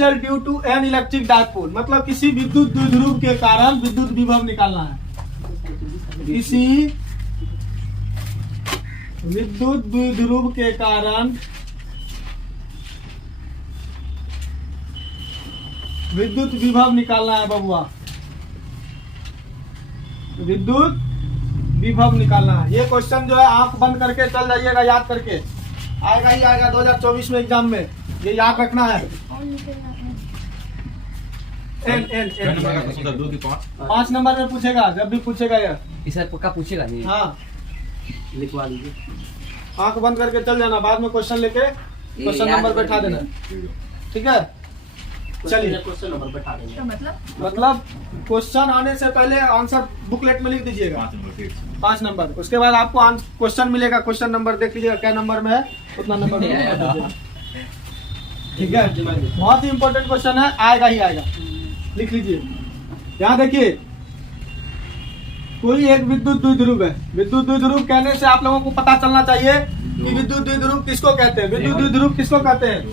Potential due to an electric dipole, मतलब किसी विद्युत द्विध्रुव के कारण विद्युत विभव निकालना है। किसी विद्युत द्विध्रुव के कारण विद्युत विभव निकालना है बबुआ, विद्युत विभव निकालना है। ये क्वेश्चन जो है आंख बंद करके चल जाइएगा, याद करके आएगा ही आएगा 2024 में एग्जाम में, ये याद रखना है। एन एन एन 5 नंबर में पूछेगा, जब भी पूछेगा यार सर पक्का पूछेगा नहीं। हाँ लिखवा लीजिए, आंख बंद करके चल जाना, बाद में क्वेश्चन लेके क्वेश्चन नंबर बैठा देना, ठीक है। चलिए क्वेश्चन नंबर बैठा देंगे। तो मतलब क्वेश्चन आने से पहले आंसर बुकलेट में लिख दीजिएगा 5 नंबर, उसके बाद आपको क्वेश्चन मिलेगा, क्वेश्चन नंबर देख लीजिएगा क्या नंबर में है, उतना नंबर में दीजिएगा, ठीक है। बहुत ही इंपॉर्टेंट क्वेश्चन है, आएगा ही आएगा, लिख लीजिए। यहाँ देखिए, कोई एक विद्युत द्विध्रुव है। विद्युत द्विध्रुव कहने से आप लोगों को पता चलना चाहिए कि विद्युत द्विध्रुव किसको कहते हैं। विद्युत द्विध्रुव किसको कहते हैं?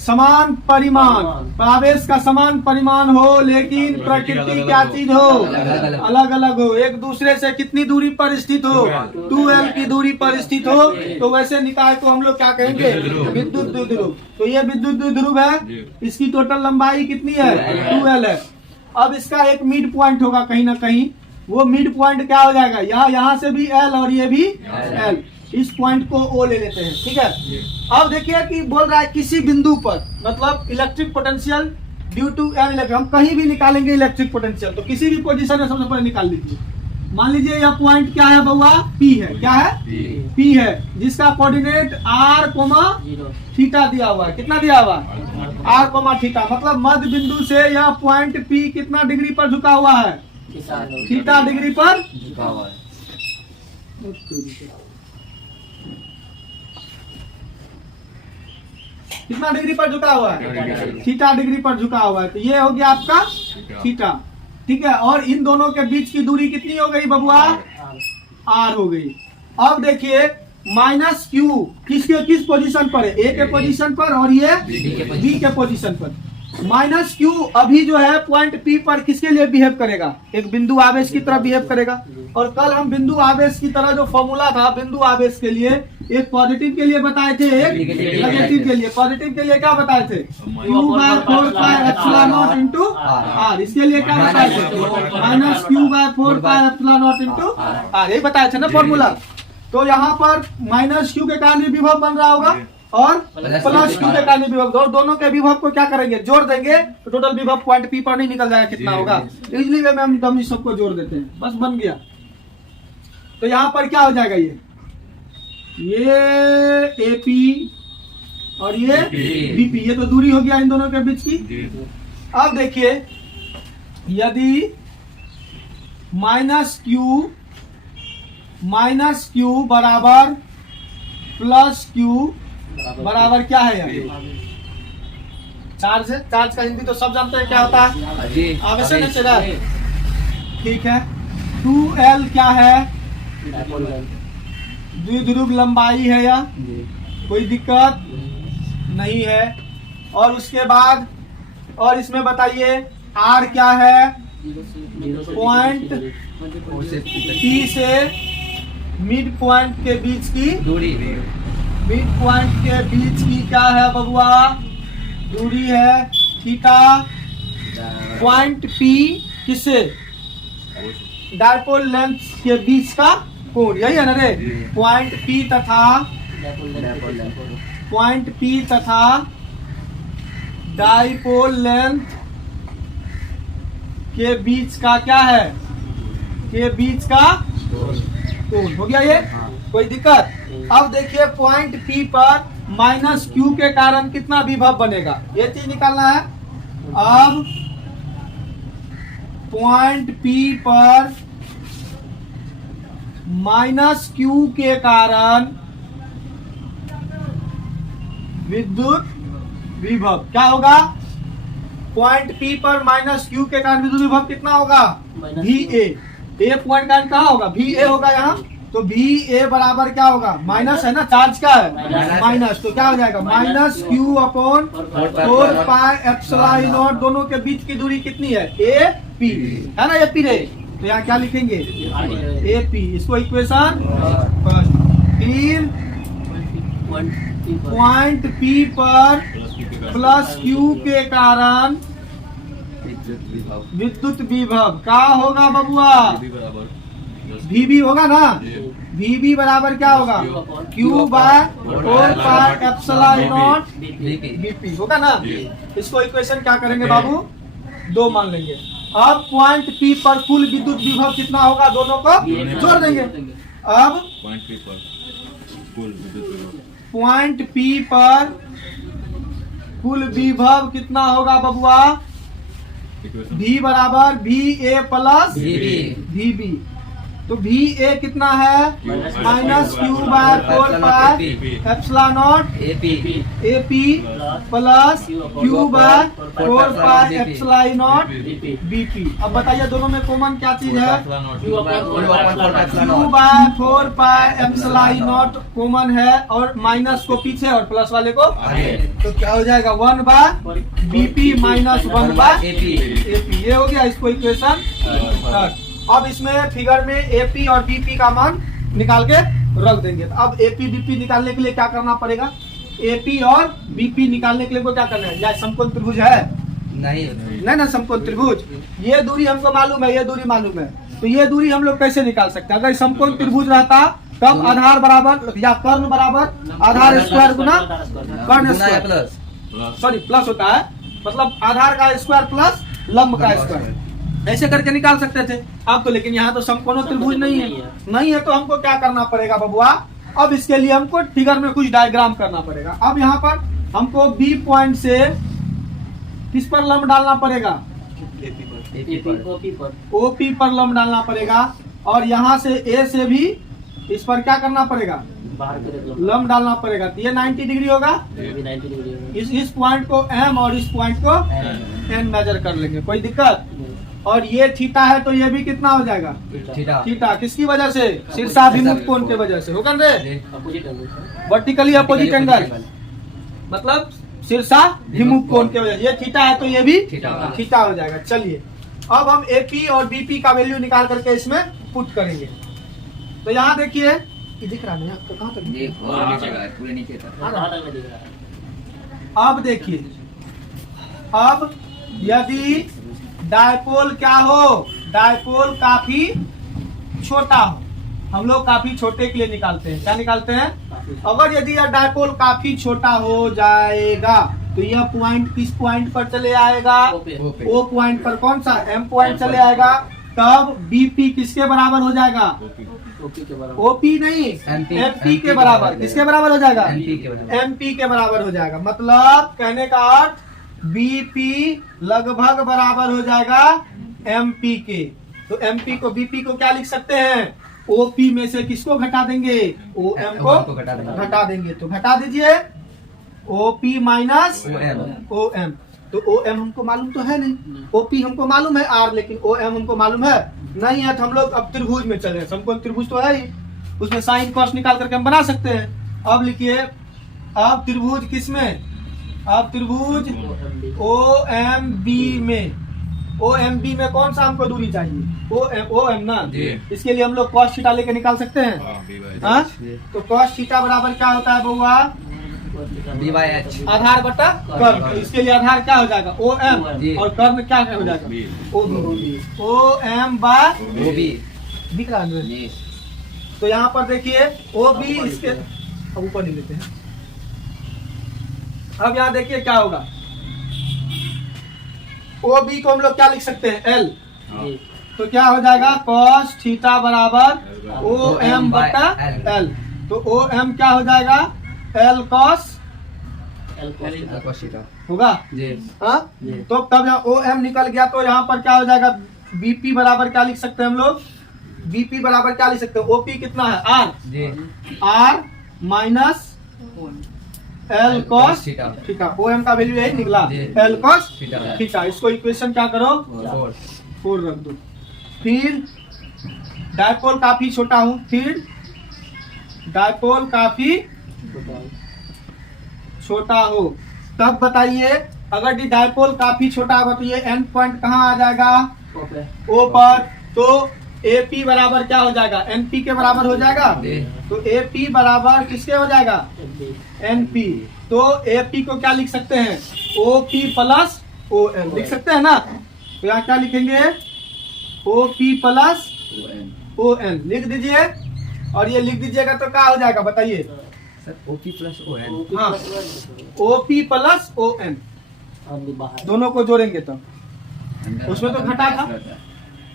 समान परिमाण, आवेश का समान परिमाण हो, लेकिन प्रकृति क्या चीज हो, अलग अलग हो, एक दूसरे से कितनी दूरी पर स्थित हो, 2l की दूरी पर स्थित हो, तो वैसे निकाय को हम लोग क्या कहेंगे? विद्युत द्विध्रुव। तो ये विद्युत द्विध्रुव है, इसकी टोटल लंबाई कितनी है? 2l है। अब इसका एक मिड पॉइंट होगा कहीं ना कहीं, वो मिड पॉइंट क्या हो जाएगा? यहाँ से भी l और ये भी l, इस पॉइंट को O ले लेते हैं, ठीक है। अब देखिए कि बोल रहा है किसी बिंदु पर, मतलब electric potential due to an electric, हम कहीं भी निकालेंगे इलेक्ट्रिक पोटेंशियल, तो किसी भी पोजीशन में सबसे पहले निकाल लीजिए। मान लीजिए यह पॉइंट क्या है बउआ? P है। क्या है? P है, जिसका कोऑर्डिनेट r, थीटा दिया हुआ है। कितना दिया हुआ है? r, theta. मतलब मध्य बिंदु से यह पॉइंट P कितना डिग्री पर झुका हुआ है? थीटा डिग्री पर झुका हुआ है। कितना डिग्री पर झुका हुआ है? थीटा डिग्री पर झुका हुआ है। तो ये हो गया आपका थीटा, ठीक है। और इन दोनों के बीच की दूरी कितनी हो गई बबुआ? r हो गई। अब देखिए माइनस क्यू किस पोजीशन पर है? A के पोजीशन पर, और ये B के पोजीशन पर। माइनस क्यू अभी जो है पॉइंट P पर किसके लिए बिहेव करेगा? एक बिंदु आवेश की तरह बिहेव करेगा। और कल हम बिंदु आवेश की तरह जो फॉर्मूला था बिंदु आवेश के लिए, एक पॉजिटिव के लिए बताए थे, एक नेगेटिव के लिए। पॉजिटिव के लिए क्या बताए थे? Q/4πε0 into R। इसके लिए क्या बताए थे? माइनस Q/4πε0 इंटू R, यही बताए थे ना फॉर्मूला। तो यहाँ पर माइनस क्यू के कारण विभव बन रहा होगा और प्लस क्यू के कारण विभव, दोनों के विभव को क्या करेंगे? जोड़ देंगे, तो टोटल विभव पॉइंट P पर नहीं निकल जाएगा कितना होगा। इजली वे में हम सबको जोड़ देते हैं, बस बन गया। तो यहाँ पर क्या हो जाएगा? ये AP और ये BP, ये तो दूरी हो गया इन दोनों के बीच की। अब देखिए, यदि माइनस क्यू बराबर प्लस क्यू बराबर क्या है? यार चार्ज है। चार्ज का हिंदी तो सब जानते हैं क्या होता है? आवेश है, ठीक है। 2l क्या है? द्विध्रुव लंबाई है या कोई दिक्कत नहीं है। और उसके बाद और इसमें बताइए r क्या है? पॉइंट P से मिड पॉइंट के बीच की दूरी। मिड पॉइंट के बीच की क्या है बबुआ? दूरी है थीटा। पॉइंट P किससे? डायपोल लेंथ के बीच का कोण, यही है ना रे? पॉइंट P तथा डायपोल लेंथ के बीच का क्या है? के बीच का कोण हो गया ये, कोई दिक्कत? अब देखिए पॉइंट P पर माइनस क्यू के कारण कितना विभव बनेगा, ये चीज निकालना है। अब पॉइंट P पर माइनस क्यू के कारण विद्युत विभव क्या होगा? पॉइंट P पर माइनस क्यू के कारण विद्युत विभव कितना होगा? VA। ए पॉइंट का कहाँ होगा? VA होगा यहाँ। तो भी ए बराबर क्या होगा, माइनस है ना, चार्ज क्या है माइनस, तो क्या हो जाएगा minus Q upon 4 pi epsilon not. दोनों के बीच की दूरी कितनी है, ए पी है ना, ए पी रे, तो यहाँ क्या लिखेंगे ए पी, इसको इक्वेशन फर्स्ट। फिर पॉइंट पी पर प्लस क्यू के कारण विद्युत विभव क्या होगा बबुआ, वीबी होगा ना, वीबी बराबर क्या होगा q by 4 pi epsilon naught bp होगा ना। इसको इक्वेशन क्या करेंगे बाबू, 2 मान लेंगे। अब पॉइंट पी पर कुल विद्युत विभव कितना होगा, दोनों को जोड़ देंगे। अब पॉइंट पी पर कुल विभव कितना होगा बबुआ, V बराबर v a plus v b, तो वी ए कितना है minus q by 4 pi epsilon naught a p plus q by 4 pi epsilon naught b p. अब बताइए दोनों में कॉमन क्या चीज है, q by 4 pi epsilon naught common है, और माइनस को पीछे और प्लस वाले को आगे, तो क्या हो जाएगा 1 by b p minus 1 by a p. ये हो गया, इसको इक्वेशन थर्ड। अब इसमें फिगर में एपी और बीपी का मान निकाल के रख देंगे। तो अब एपी बीपी निकालने के लिए क्या करना पड़ेगा, एपी और बीपी निकालने के लिए क्या करना है, या समकोण त्रिभुज है नहीं ना, समकोण त्रिभुज, ये दूरी हमको मालूम है, ये दूरी मालूम है, तो ये दूरी हम लोग कैसे निकाल सकते हैं। अगर समकोण त्रिभुज रहता तब आधार बराबर या कर्ण बराबर आधार स्क्वायर गुना कर्ण स्क्वायर, सॉरी प्लस होता है, मतलब आधार का स्क्वायर प्लस लंब का स्क्वायर, ऐसे करके निकाल सकते थे अब तो। लेकिन यहाँ तो समकोण त्रिभुज नहीं है, तो हमको क्या करना पड़ेगा बबुआ, अब इसके लिए हमको फिगर में कुछ डायग्राम करना पड़ेगा। अब यहाँ पर हमको बी पॉइंट से किस पर लंब डालना पड़ेगा, ओपी पर लंब डालना पड़ेगा, और यहाँ से ए से भी इस पर क्या करना पड़ेगा, लंब डालना पड़ेगा। तो ये 90 डिग्री होगा, इस पॉइंट को एम और इस पॉइंट को एन मेजर कर लेंगे, कोई दिक्कत। और ये थीटा है तो ये भी कितना हो जाएगा थीटा, किसकी वजह से, शीर्षाभिमुख कोण के वजह से होगा रे, वर्टिकली अपोजिट एंगल, मतलब शीर्षाभिमुख कोण के वजह से, ये थीटा है तो ये भी थीटा हो जाएगा। चलिए अब हम एपी और बीपी का वैल्यू निकाल करके इसमें पुट करेंगे। तो यहाँ देखिए दिख रहा है आपको, कहाँ तक पूरे नीचे तक। अब देखिए, अब यदि डायपोल क्या हो, डायपोल काफी छोटा हो, हम लोग काफी छोटे के लिए निकालते हैं, क्या निकालते हैं, अगर यदि यह डायपोल काफी छोटा हो जाएगा तो यह पॉइंट किस पॉइंट पर चले आएगा, ओ पॉइंट पर, कौन सा एम पॉइंट चले आएगा, तब बीपी किसके बराबर हो जाएगा, ओपी नहीं एमपी के बराबर, किसके बराबर हो जाएगा, एमपी के बराबर हो जाएगा। मतलब कहने का अर्थ बीपी लगभग बराबर हो जाएगा एमपी के। तो एमपी को बीपी को क्या लिख सकते हैं, ओपी में से किसको घटा देंगे, ओ एम को घटा देंगे, तो घटा दीजिए ओपी माइनस ओ एम। तो ओ एम हमको मालूम तो है नहीं, ओपी हमको मालूम है आर, लेकिन ओ एम हमको मालूम है नहीं है, तो हम लोग अब त्रिभुज में चले, समकोण त्रिभुज तो है ही, उसमें साइन कॉस निकाल करके हम बना सकते हैं। अब लिखिए, अब त्रिभुज किसमें, अब त्रिभुज ओ एम बी में, ओ एम बी में कौन सा हमको दूरी चाहिए, ओ एम ना, इसके लिए हम लोग कॉस थीटा लेके निकाल सकते हैं। हाँ, तो कॉस थीटा बराबर क्या होता है बउआ, आधार बटा कर्ण, तो इसके लिए आधार क्या हो जाएगा, ओ एम, और कर्ण क्या हो जाएगा, o m by o b, दिख रहा है। तो यहाँ पर देखिए ओ बी, इसके अब ऊपर नहीं लेते हैं। अब यहाँ देखिए क्या होगा, ओ बी को हम लोग क्या लिख सकते हैं, एल, तो क्या हो जाएगा कॉस थीटा बराबर ओ एम बटा एल, तो ओ एम क्या हो जाएगा, एल कॉस होगा। हाँ, तो तब यहाँ ओ एम निकल गया, तो यहाँ पर क्या हो जाएगा, बीपी बराबर क्या लिख सकते हैं हम लोग, बीपी बराबर क्या लिख सकते हैं, ओपी कितना है, r minus l cos theta, o m का वैल्यू यही निकला, एल कॉस थीटा। इसको इक्वेशन क्या करो, 4 रख दो। फिर डायपोल काफी छोटा हूँ, फिर डायपोल काफी छोटा हो, तब बताइए अगर ये डायपोल काफी छोटा होगा तो ये एंड पॉइंट कहाँ आ जाएगा, ओ पर। तो AP बराबर क्या हो जाएगा, NP के बराबर हो जाएगा। तो AP बराबर किसके हो जाएगा, NP। तो AP को क्या लिख सकते हैं, OP प्लस ON लिख सकते हैं ना। तो यहाँ क्या लिखेंगे, OP प्लस ON लिख दीजिए, और ये लिख दीजिएगा तो क्या हो जाएगा बताइए, सर OP प्लस ON। हाँ OP प्लस ON दोनों को जोड़ेंगे तो उसमें तो घटा था।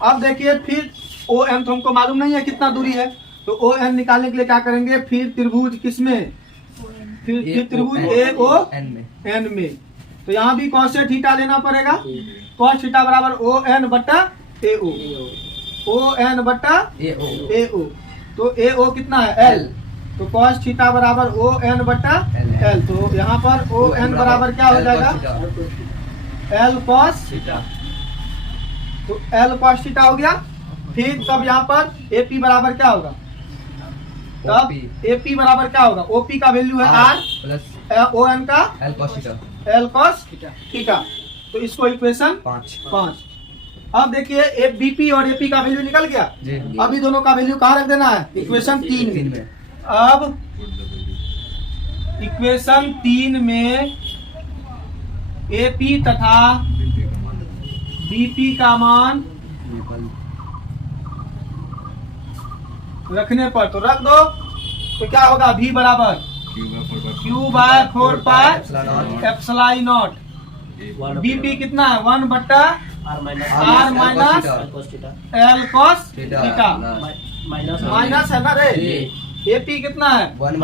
अब देखिए फिर OM तो हमको मालूम नहीं है कितना दूरी है, तो ON निकालने के लिए क्या करेंगे, फिर त्रिभुज किसमें, फिर त्रिभुज AON में। तो यहाँ भी cos थीटा लेना पड़ेगा, cos थीटा बराबर ON बटा AO, ON बटा AO। तो AO कितना है L, तो cos थीटा बराबर ON बटा L। तो यहाँ पर ON बराबर क्या हो जाएगा, L cos, तो L cos थीटा हो गया। फिर तब यहाँ पर AP बराबर क्या होगा, तब AP बराबर क्या होगा, OP का वैल्यू है R प्लस ON का L cos थीटा। तो इसको इक्वेशन 5। अब देखिए BP और AP का वैल्यू निकल गया। अभी दोनों का वैल्यू कहाँ रख देना है, इक्वेशन 3 में। अब इक्वेशन 3 में AP तथा BP का मान रखने पर, तो रख दो, तो क्या होगा, V बराबर Q by 4 pi epsilon naught. BP कितना है, 1 बट्टा R minus L cos theta, minus है ना रे। AP कितना है, 1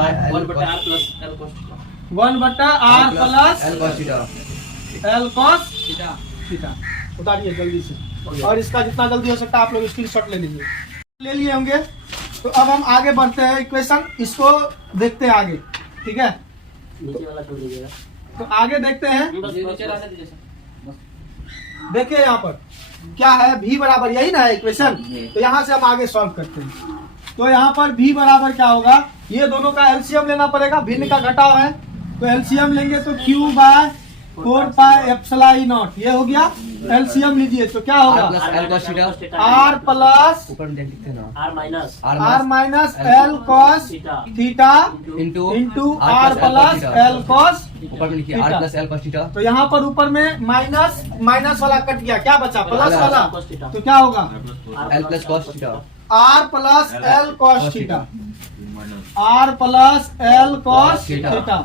बट्टा R plus L cos theta. उतारिए जल्दी से, और इसका जितना जल्दी हो सकता है आप लोग स्क्रीनशॉट ले लीजिए, ले लिए होंगे। तो अब हम आगे बढ़ते हैं, इक्वेशन इसको देखते हैं आगे, ठीक है। नीचे वाला छोड़ दीजिएगा। तो आगे देखते हैं, नीचे रहने दीजिए सर। देखिए यहाँ पर क्या है, V बराबर यही ना है इक्वेशन। तो यहाँ से हम आगे सॉल्व करते हैं। तो यहाँ पर V बराबर क्या होगा, ये दोनों का एलसीएम लेना पड़ेगा, भिन्न का घटाव है। तो एलसीएम लेंगे तो Q by 4 pi epsilon naught, ये हो गया। एलसीएम लीजिए तो क्या होगा, R plus R minus L cos theta into R plus L cos theta. तो यहाँ पर ऊपर में माइनस माइनस वाला कट गया, क्या बचा, प्लस वाला। तो क्या होगा, L plus cos theta, R plus L cos theta, R plus L cos theta.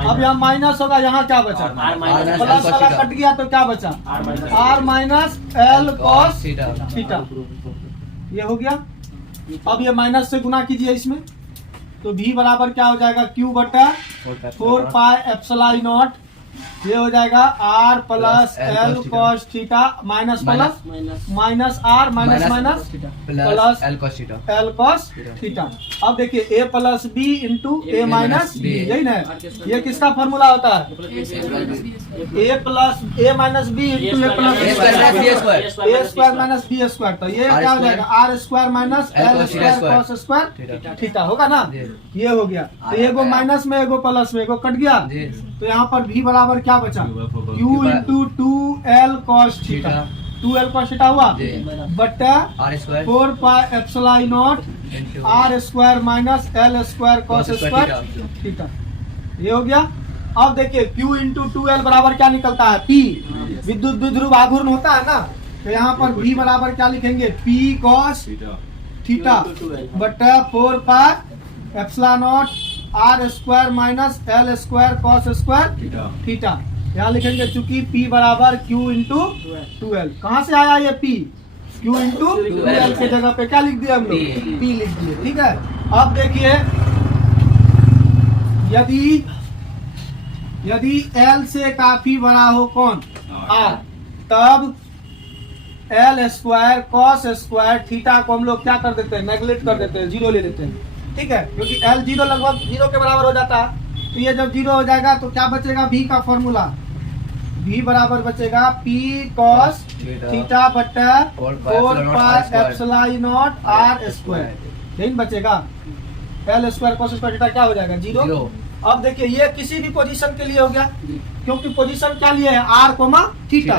अब यहाँ माइनस होगा, यहाँ क्या बचा, प्लस वाला कट गया तो क्या बचा, R minus L cos theta, ये हो गया। अब ये माइनस से गुना कीजिए इसमें, तो V बराबर क्या हो जाएगा, Q बटा 4 पाई एप्सिलॉन नॉट, ये हो जाएगा R plus L cos theta minus plus minus R minus minus plus L cos theta. अब देखिए A plus B into A minus B, यही ना, ये किसका फॉर्मूला होता है, A plus A minus B into A plus A square minus B square. तो ये क्या हो जाएगा, R square minus L square cos square theta होगा ना, ये हो गया। तो एगो माइनस में एगो प्लस में एगो कट गया, तो यहाँ पर V बराबर क्या बचा, Q into 2L cos theta, 2L cos theta हुआ बट्टा 4 pi epsilon not R square minus L square cos square theta, ये हो गया। अब देखिए Q इंटू 2L बराबर क्या निकलता है, P, विद्युत द्विध्रुव आघूर्ण होता है ना। तो यहाँ पर V बराबर क्या लिखेंगे, P cos थीटा बट्टा 4 pi epsilon not R square minus L square cos square theta. यहाँ लिखेंगे चूंकि P बराबर Q इंटू 2L, कहाँ से आया ये P, Q इंटू 2L के जगह पे क्या लिख दिया हम लोग, P लिख दिए, ठीक है। अब देखिए यदि L से काफी बड़ा हो कौन, R, तब L square cos square theta को हम लोग क्या कर देते हैं, नेगलेक्ट कर देते हैं, 0 ले लेते हैं, ठीक है, क्योंकि L 0 लगभग 0 के बराबर हो जाता है। तो ये जब 0 हो जाएगा तो क्या बचेगा, V का फॉर्मूला, V बराबर बचेगा P cos थीटा बट्टा 4 pi epsilon not R square, यही बचेगा। L square cos square theta क्या हो जाएगा 0। जीरो। अब देखिए ये किसी भी पोजीशन के लिए हो गया, क्योंकि पोजीशन क्या लिए है आर कोमा थीटा।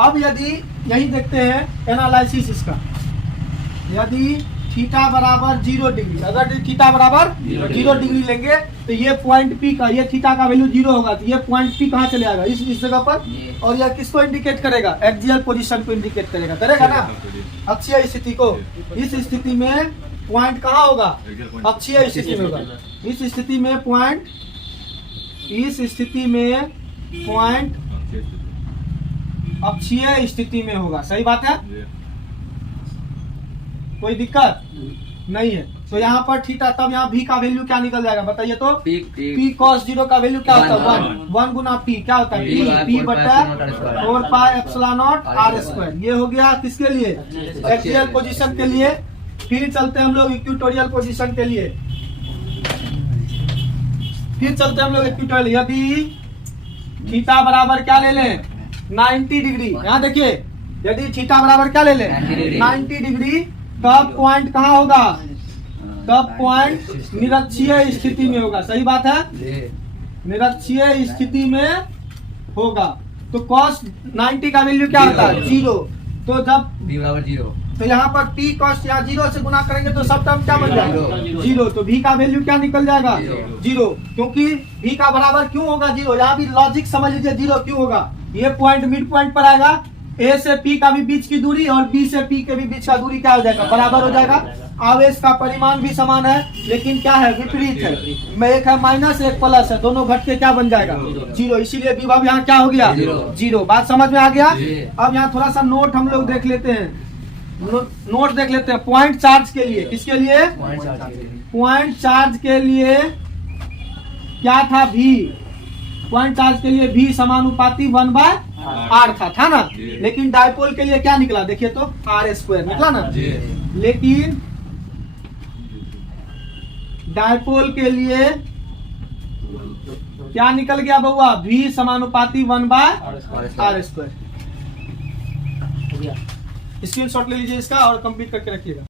अब यदि यही देखते हैं एनालिसिस इसका, यदि थीटा बराबर 0 डिग्री, अगर थीटा बराबर 0 डिग्री लेंगे तो ये पॉइंट पी का, ये थीटा का वैल्यू 0 होगा, तो ये पॉइंट पी कहाँ चले आएगा इस जगह पर, और यह किसको इंडिकेट करेगा एक्सियल पोजीशन को इंडिकेट करेगा ना, अक्षीय स्थिति को। इस स्थिति में पॉइंट कहाँ होगा, अक्षीय स्थिति में होगा। इस स्थिति में पॉइंट अक्षीय स्थिति में होगा, सही बात है, कोई दिक्कत नहीं है। तो यहाँ पर थीटा, तब यहाँ भी का वैल्यू क्या निकल जाएगा बताइए तो, पी कॉस 0 का वैल्यू क्या होता है 1 गुना पी, क्या होता है पी बटा 4 pi epsilon naught R square. ये हो गया किसके लिए, एक्सियल पोजीशन के लिए। फिर चलते हैं हम लोग इक्वेटोरियल पोजीशन के लिए, यदि थीटा बराबर क्या ले लें 90 डिग्री, यहाँ देखिए यदि थीटा बराबर क्या ले लें 90 डिग्री, तब पॉइंट कहाँ होगा, तब पॉइंट निरक्षीय स्थिति में होगा, सही बात है, निरक्षीय स्थिति में होगा। तो cos 90 का वैल्यू क्या होता है 0, तो जब v बराबर 0, तो यहाँ पर p cos यहाँ 0 से गुना करेंगे तो सब टर्म क्या बन जाएगा 0, तो v का वैल्यू क्या निकल जाएगा 0, क्योंकि v का बराबर क्यों होगा 0, यहाँ भी लॉजिक समझ लीजिए 0 क्यों होगा, ये पॉइंट मिड पॉइंट पर आएगा, a से p का भी बीच की दूरी और b से p के भी बीच का दूरी क्या हो जाएगा बराबर हो जाएगा। आवेश का परिमाण भी समान है, लेकिन क्या है विपरीत है, में एक है माइनस एक प्लस है, दोनों घट के क्या बन जाएगा 0, इसीलिए विभव यहाँ क्या हो गया 0। बात समझ में आ गया। अब यहाँ थोड़ा सा नोट हम लोग देख लेते हैं, नोट देख लेते हैं। पॉइंट चार्ज के लिए, किसके लिए, पॉइंट चार्ज के लिए क्या था v, पॉइंट चार्ज के लिए v समानुपाती 1/r था ना, लेकिन डायपोल के लिए क्या निकला देखिए तो r स्क्वायर निकला ना, लेकिन डायपोल के लिए क्या निकल गया बउआ v समानुपाती 1/r स्क्वायर। स्क्रीनशॉट ले लीजिए इसका और कंप्लीट करके रखिएगा।